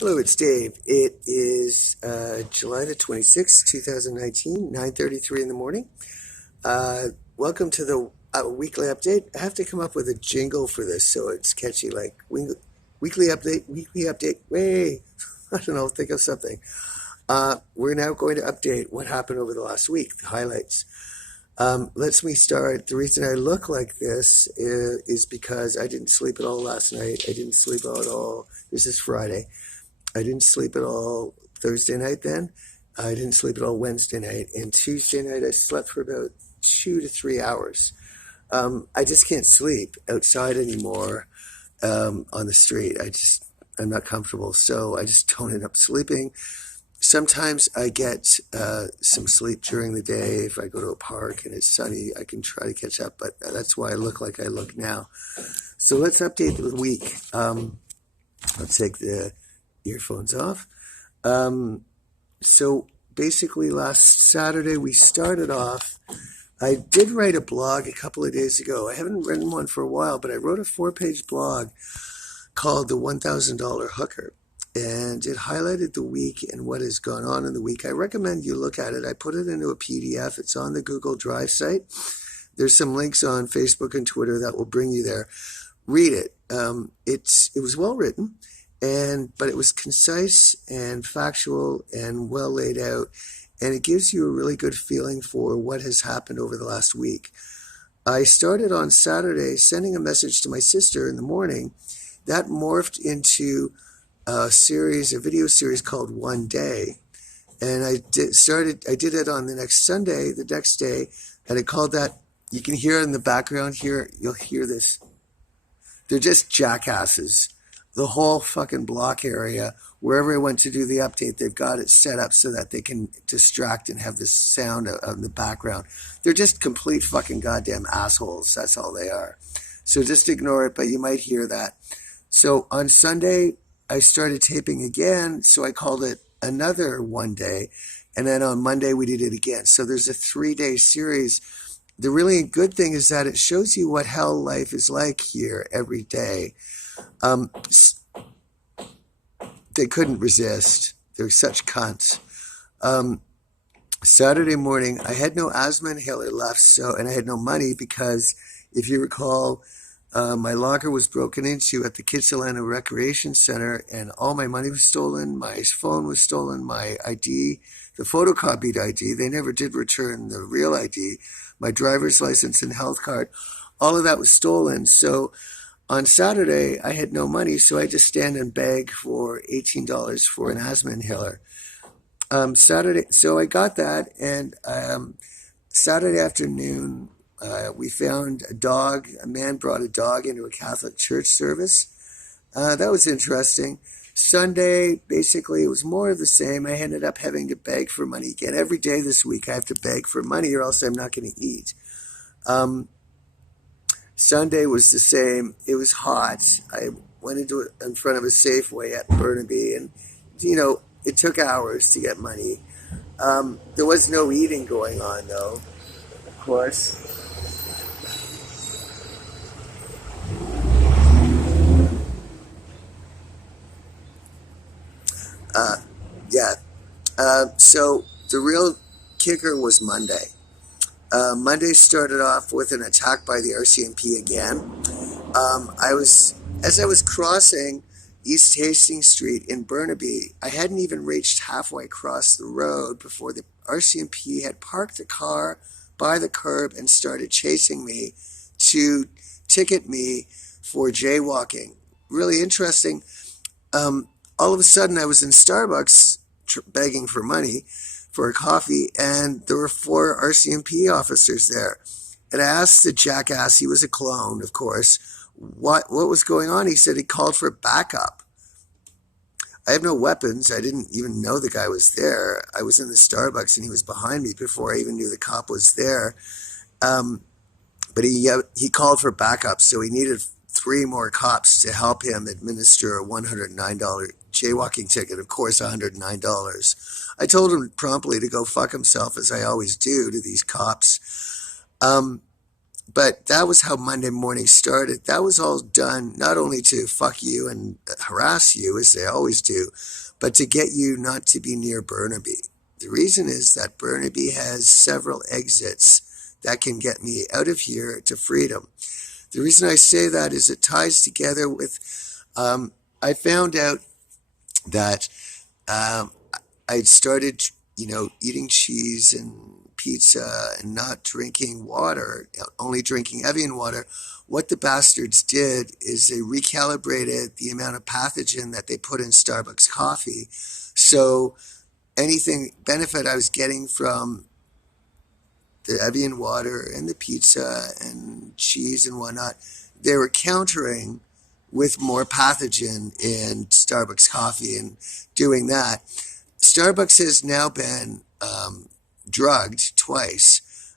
Hello, it's Dave. It is July the 26th, 2019, 9:33 in the morning. Welcome to the weekly update. I have to come up with a jingle for this so it's catchy, like weekly update. Way, I don't know, think of something. We're now going to update what happened over the last week, the highlights. Let's me start. The reason I look like this is because I didn't sleep at all last night. I didn't sleep at all. This is Friday. I didn't sleep at all Thursday night then. I didn't sleep at all Wednesday night. And Tuesday night, I slept for about 2 to 3 hours. I just can't sleep outside anymore on the street. I'm not comfortable. So I just don't end up sleeping. Sometimes I get some sleep during the day. If I go to a park and it's sunny, I can try to catch up. But that's why I look like I look now. So let's update the week. Let's take the earphones off. So basically last Saturday we started off. I did write a blog a couple of days ago. I haven't written one for a while, but I wrote a 4-page blog called The $1,000 Hooker. And it highlighted the week and what has gone on in the week. I recommend you look at it. I put it into a PDF. It's on the Google Drive site. There's some links on Facebook and Twitter that will bring you there. Read it. It was well written. But it was concise and factual and well laid out, and it gives you a really good feeling for what has happened over the last week. I started on Saturday sending a message to my sister in the morning. That morphed into a video series called One Day, and I did it on the next Sunday, the next day, and I called that. You can hear in the background here. You'll hear this. They're just jackasses. The whole fucking block area, wherever I went to do the update, they've got it set up so that they can distract and have this sound in the background. They're just complete fucking goddamn assholes. That's all they are. So just ignore it, but you might hear that. So on Sunday, I started taping again, so I called it another One Day. And then on Monday, we did it again. So there's a 3-day series. The really good thing is that it shows you what hell life is like here every day. They couldn't resist. They're such cunts. Saturday morning, I had no asthma inhaler left, and I had no money because, if you recall, my locker was broken into at the Kitsilano Recreation Center, and all my money was stolen. My phone was stolen. My ID, the photocopied ID, they never did return the real ID. My driver's license and health card, all of that was stolen. So on Saturday, I had no money, so I just stand and beg for $18 for an asthma inhaler. So I got that, and Saturday afternoon, we found a dog. A man brought a dog into a Catholic church service. That was interesting. Sunday, basically, it was more of the same. I ended up having to beg for money again. Every day this week, I have to beg for money, or else I'm not going to eat. Sunday was the same. It was hot. I went in front of a Safeway at Burnaby, and, it took hours to get money. There was no eating going on, though, of course. Yeah. So the real kicker was Monday. Monday started off with an attack by the RCMP again. As I was crossing East Hastings Street in Burnaby, I hadn't even reached halfway across the road before the RCMP had parked the car by the curb and started chasing me to ticket me for jaywalking. Really interesting. All of a sudden, I was in Starbucks begging for money for a coffee, and there were 4 RCMP officers there. And I asked the jackass, he was a clone, of course, what was going on. He said he called for backup. I have no weapons. I didn't even know the guy was there. I was in the Starbucks, and he was behind me before I even knew the cop was there. But he called for backup, so he needed 3 more cops to help him administer a $109 jaywalking ticket. Of course, $109. I told him promptly to go fuck himself, as I always do to these cops. But that was how Monday morning started. That was all done not only to fuck you and harass you, as they always do, but to get you not to be near Burnaby. The reason is that Burnaby has several exits that can get me out of here to freedom. The reason I say that is it ties together with, I found out that um, I started, eating cheese and pizza and not drinking water, only drinking Evian water. What the bastards did is they recalibrated the amount of pathogen that they put in Starbucks coffee. So anything benefit I was getting from the Evian water and the pizza and cheese and whatnot, they were countering with more pathogen in Starbucks coffee and doing that. Starbucks has now been drugged twice.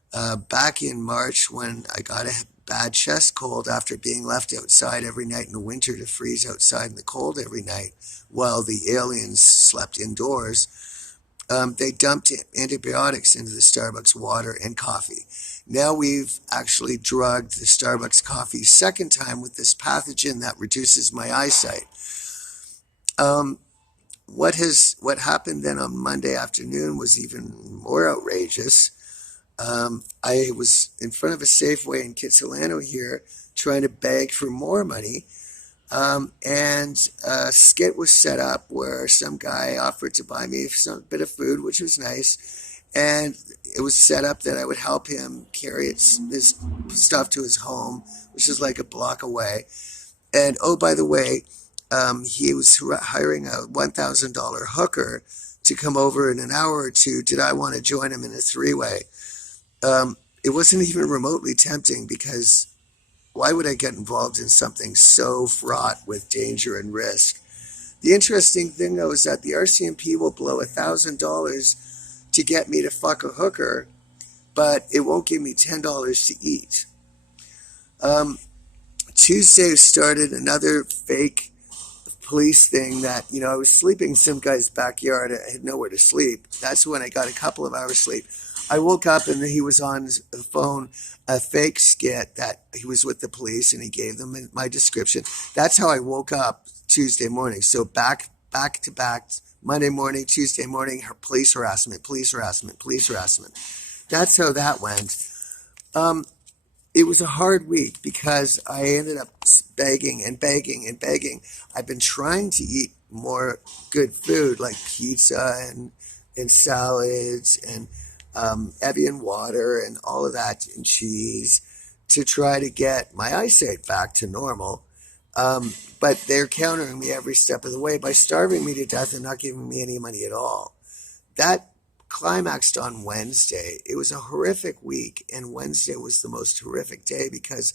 Back in March, when I got a bad chest cold after being left outside every night in the winter to freeze outside in the cold every night while the aliens slept indoors, they dumped antibiotics into the Starbucks water and coffee. Now we've actually drugged the Starbucks coffee second time with this pathogen that reduces my eyesight. Um, what happened then on Monday afternoon was even more outrageous. I was in front of a Safeway in Kitsilano here trying to beg for more money. And a skit was set up where some guy offered to buy me some bit of food, which was nice. And it was set up that I would help him carry his stuff to his home, which is like a block away. And oh, by the way, he was hiring a $1,000 hooker to come over in an hour or two. Did I want to join him in a three-way? It wasn't even remotely tempting because why would I get involved in something so fraught with danger and risk? The interesting thing, though, is that the RCMP will blow $1,000 to get me to fuck a hooker, but it won't give me $10 to eat. Tuesday started another fake police thing that, I was sleeping in some guy's backyard. I had nowhere to sleep. That's when I got a couple of hours sleep. I woke up and he was on the phone, a fake skit that he was with the police and he gave them my description. That's how I woke up Tuesday morning. So back to back, Monday morning, Tuesday morning, police harassment, police harassment, police harassment. That's how that went. It was a hard week because I ended up begging and begging and begging. I've been trying to eat more good food like pizza and salads and Evian water and all of that and cheese to try to get my eyesight back to normal. But they're countering me every step of the way by starving me to death and not giving me any money at all. That climaxed on Wednesday. It was a horrific week, and Wednesday was the most horrific day because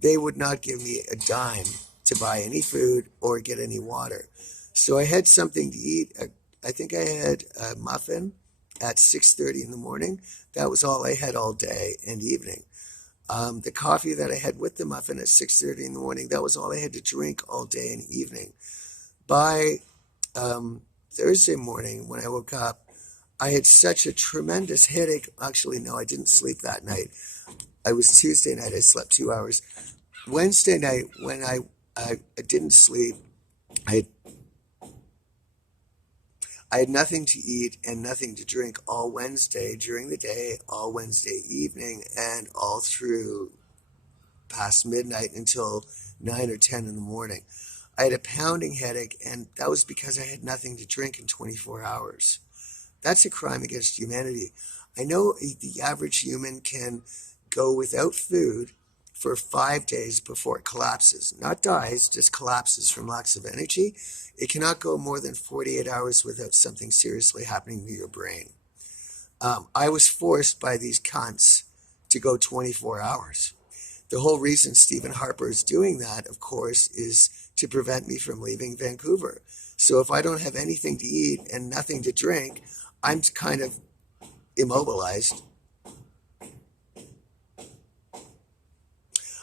they would not give me a dime to buy any food or get any water. So I had something to eat. I think I had a muffin at 6:30 in the morning. That was all I had all day and evening. The coffee that I had with the muffin at 6:30 in the morning, that was all I had to drink all day and evening. By Thursday morning, when I woke up, I had such a tremendous headache. Actually, no, I didn't sleep that night. I was Tuesday night, I slept 2 hours. Wednesday night, when I didn't sleep, I had, I had nothing to eat and nothing to drink all Wednesday during the day, all Wednesday evening, and all through past midnight until 9 or 10 in the morning. I had a pounding headache, and that was because I had nothing to drink in 24 hours. That's a crime against humanity. I know the average human can go without food for 5 days before it collapses. Not dies, just collapses from lack of energy. It cannot go more than 48 hours without something seriously happening to your brain. I was forced by these cunts to go 24 hours. The whole reason Stephen Harper is doing that, of course, is to prevent me from leaving Vancouver. So if I don't have anything to eat and nothing to drink, I'm kind of immobilized.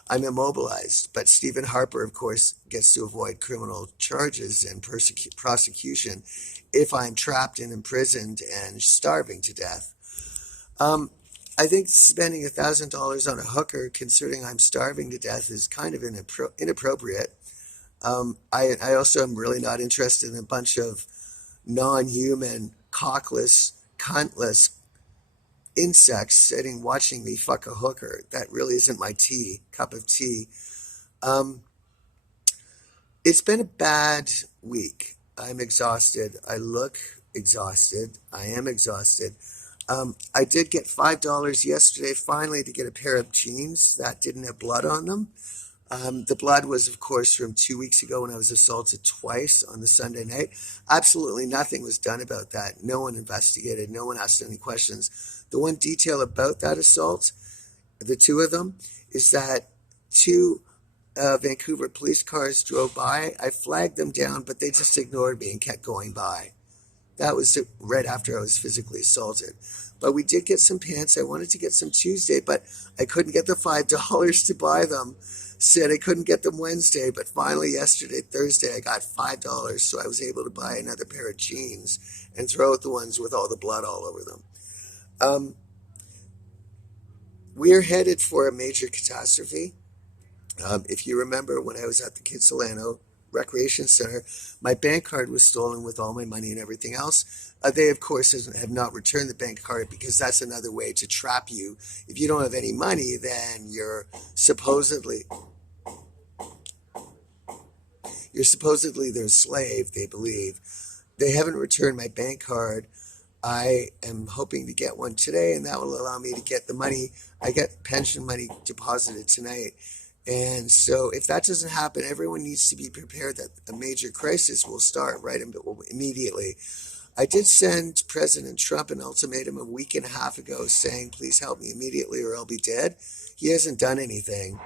I'm immobilized, but Stephen Harper, of course, gets to avoid criminal charges and prosecution if I'm trapped and imprisoned and starving to death. Um, I think spending $1,000 on a hooker, considering I'm starving to death, is kind of inappropriate. I also am really not interested in a bunch of non-human, cockless, cuntless insects sitting watching me fuck a hooker. That really isn't my cup of tea. Um, it's been a bad week. I'm exhausted. I look exhausted. I am exhausted. I did get $5 yesterday finally to get a pair of jeans that didn't have blood on them. The blood was, of course, from 2 weeks ago when I was assaulted twice on the Sunday night. Absolutely nothing was done about that. No one investigated. No one asked any questions. The one detail about that assault, the two of them, is that two Vancouver police cars drove by. I flagged them down, but they just ignored me and kept going by. That was right after I was physically assaulted. But we did get some pants. I wanted to get some Tuesday, but I couldn't get the $5 to buy them. Said I couldn't get them Wednesday, but finally yesterday, Thursday, I got $5, so I was able to buy another pair of jeans and throw out the ones with all the blood all over them. We're headed for a major catastrophe. If you remember when I was at the Kitsilano Recreation Center, my bank card was stolen with all my money and everything else. They, of course, have not returned the bank card because that's another way to trap you. If you don't have any money, then you're supposedly their slave, they believe. They haven't returned my bank card. I am hoping to get one today, and that will allow me to get the money. I get pension money deposited tonight. And so if that doesn't happen, everyone needs to be prepared that a major crisis will start right immediately. I did send President Trump an ultimatum a week and a half ago saying, please help me immediately or I'll be dead. He hasn't done anything.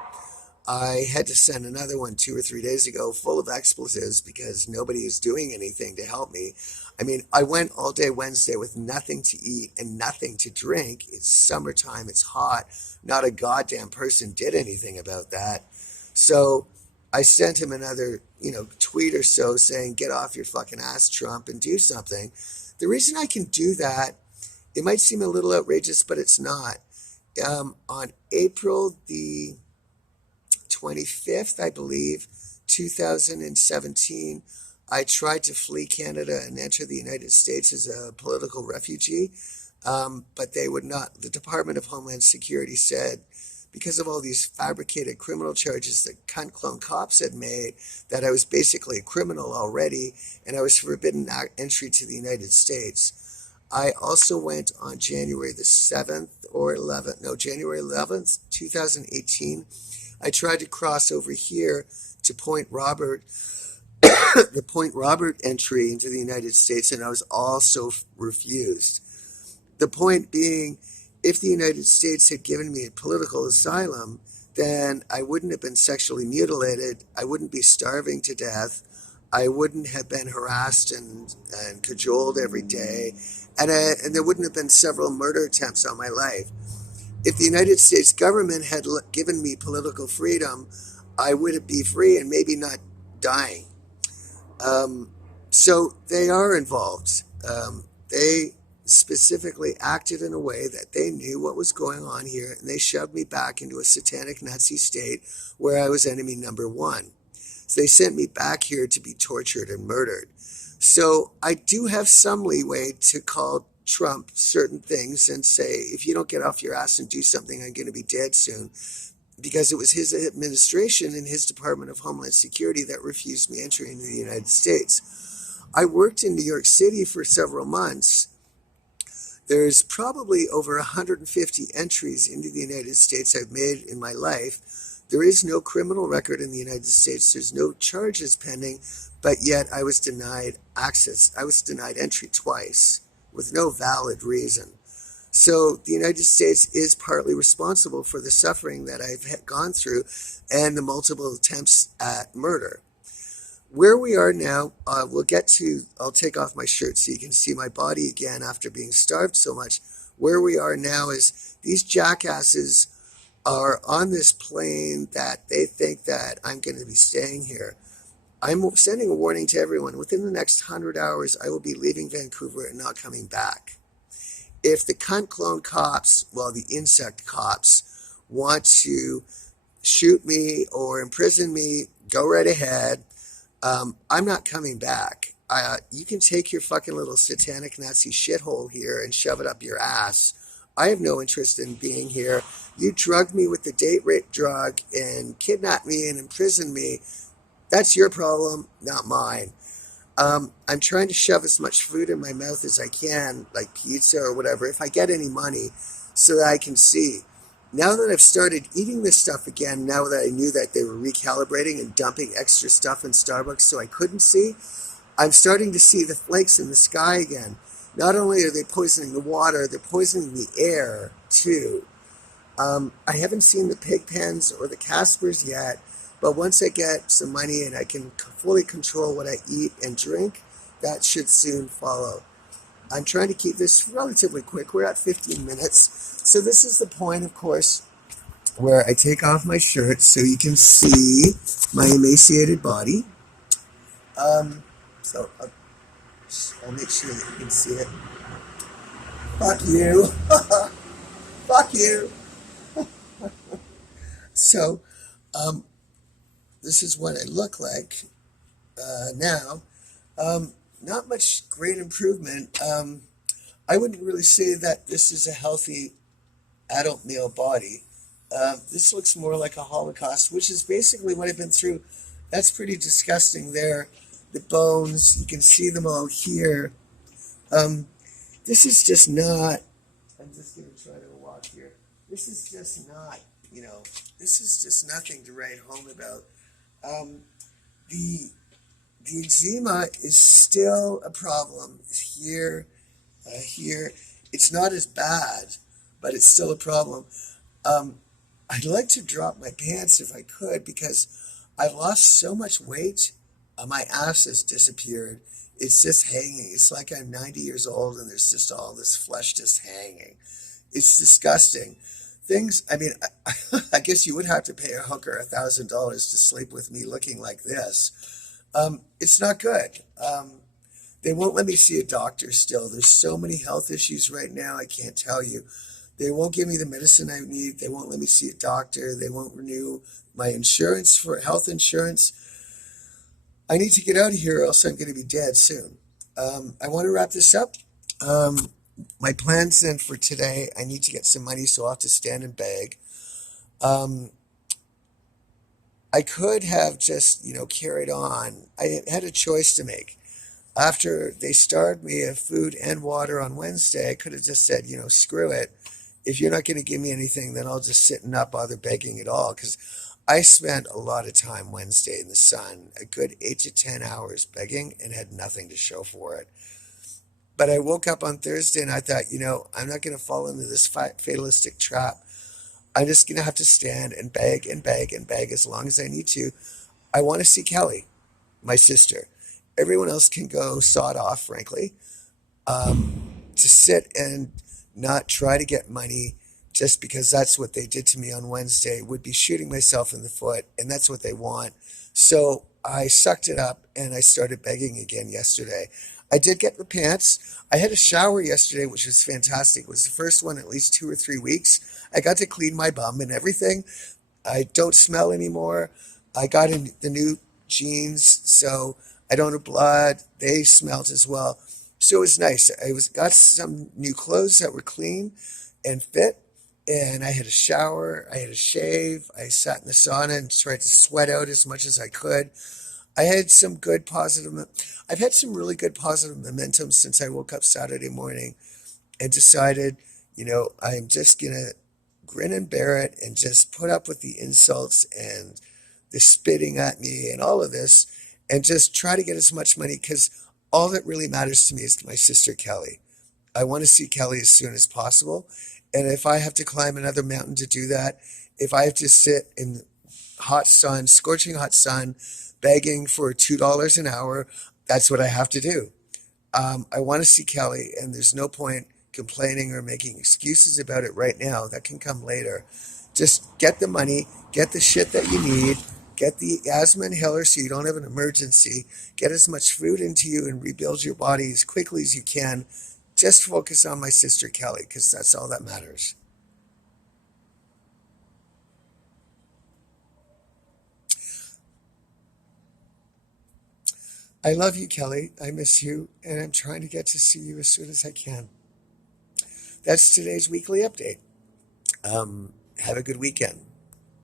I had to send another one 2 or 3 days ago full of expletives because nobody is doing anything to help me. I mean, I went all day Wednesday with nothing to eat and nothing to drink. It's summertime. It's hot. Not a goddamn person did anything about that. So I sent him another, tweet or so saying, get off your fucking ass, Trump, and do something. The reason I can do that, it might seem a little outrageous, but it's not. On April the 25th, I believe, 2017, I tried to flee Canada and enter the United States as a political refugee, but they would not. The Department of Homeland Security said, because of all these fabricated criminal charges that cunt clone cops had made, that I was basically a criminal already, and I was forbidden entry to the United States. I also went on January the 7th or 11th, no, January 11th, 2018. I tried to cross over here to Point Robert, the Point Robert entry into the United States, and I was also refused. The point being, if the United States had given me a political asylum, then I wouldn't have been sexually mutilated. I wouldn't be starving to death. I wouldn't have been harassed and cajoled every day. And there wouldn't have been several murder attempts on my life. If the United States government had given me political freedom, I would be free and maybe not dying. So they are involved. They specifically acted in a way that they knew what was going on here, and they shoved me back into a satanic Nazi state where I was enemy number one. So they sent me back here to be tortured and murdered. So I do have some leeway to call Trump certain things and say, if you don't get off your ass and do something, I'm going to be dead soon. Because it was his administration and his Department of Homeland Security that refused me entry into the United States. I worked in New York City for several months. There's probably over 150 entries into the United States I've made in my life. There is no criminal record in the United States. There's no charges pending, but yet I was denied access. I was denied entry twice with no valid reason. So the United States is partly responsible for the suffering that I've gone through and the multiple attempts at murder. Where we are now, I'll take off my shirt so you can see my body again after being starved so much. Where we are now is these jackasses are on this plane that they think that I'm going to be staying here. I'm sending a warning to everyone. Within the next 100 hours, I will be leaving Vancouver and not coming back. if the cunt clone cops, well, the insect cops, want to shoot me or imprison me, go right ahead. I'm not coming back. You can take your fucking little satanic Nazi shithole here and shove it up your ass. I have no interest in being here. You drugged me with the date rape drug and kidnapped me and imprisoned me. That's your problem, not mine. I'm trying to shove as much food in my mouth as I can, like pizza or whatever, if I get any money, so that I can see. Now that I've started eating this stuff again, now that I knew that they were recalibrating and dumping extra stuff in Starbucks so I couldn't see, I'm starting to see the flakes in the sky again. Not only are they poisoning the water, they're poisoning the air, too. I haven't seen the pig pens or the Caspers yet, but once I get some money and I can fully control what I eat and drink, that should soon follow. I'm trying to keep this relatively quick. We're at 15 minutes. So this is the point, of course, where I take off my shirt so you can see my emaciated body. So I'll make sure that you can see it. Fuck you. Fuck you. So, this is what I look like now. Not much great improvement. I wouldn't really say that this is a healthy adult male body. This looks more like a Holocaust, which is basically what I've been through. That's pretty disgusting there. The bones, you can see them all here. This is just not, I'm just going to try to walk here. This is just not, this is just nothing to write home about. The eczema is still a problem here, here. It's not as bad, but it's still a problem. I'd like to drop my pants if I could because I've lost so much weight. My ass has disappeared. It's just hanging. It's like I'm 90 years old and there's just all this flesh just hanging. It's disgusting. I guess you would have to pay a hooker $1,000 to sleep with me looking like this. It's not good. They won't let me see a doctor still. There's so many health issues right now, I can't tell you. They won't give me the medicine I need. They won't let me see a doctor. They won't renew my insurance for health insurance. I need to get out of here or else I'm going to be dead soon. I want to wrap this up. My plans then for today, I need to get some money, so I'll have to stand and beg. I could have just, carried on. I had a choice to make. After they starved me of food and water on Wednesday, I could have just said, screw it. If you're not going to give me anything, then I'll just sit and not bother begging at all. Because I spent a lot of time Wednesday in the sun, a good 8 to 10 hours begging, and had nothing to show for it. But I woke up on Thursday and I thought, I'm not going to fall into this fatalistic trap. I'm just going to have to stand and beg and beg and beg as long as I need to. I want to see Kelly, my sister. Everyone else can go sawed off, frankly. To sit and not try to get money just because that's what they did to me on Wednesday would be shooting myself in the foot, and that's what they want. So I sucked it up and I started begging again yesterday. I did get the pants. I had a shower yesterday, which was fantastic. It was the first one in at least 2 or 3 weeks. I got to clean my bum and everything. I don't smell anymore. I got in the new jeans, so I don't have blood. They smelled as well. So it was nice. Got some new clothes that were clean and fit, and I had a shower. I had a shave. I sat in the sauna and tried to sweat out as much as I could. I had some good positive. I've had some really good positive momentum since I woke up Saturday morning and decided, I'm just going to grin and bear it and just put up with the insults and the spitting at me and all of this and just try to get as much money because all that really matters to me is my sister Kelly. I want to see Kelly as soon as possible. And if I have to climb another mountain to do that, if I have to sit in hot sun, scorching hot sun, begging for $2 an hour, that's what I have to do. I want to see Kelly, and there's no point complaining or making excuses about it right now. That can come later. Just get the money, get the shit that you need, get the asthma inhaler so you don't have an emergency, get as much food into you and rebuild your body as quickly as you can. Just focus on my sister Kelly, because that's all that matters. I love you, Kelly. I miss you, and I'm trying to get to see you as soon as I can. That's today's weekly update. Have a good weekend.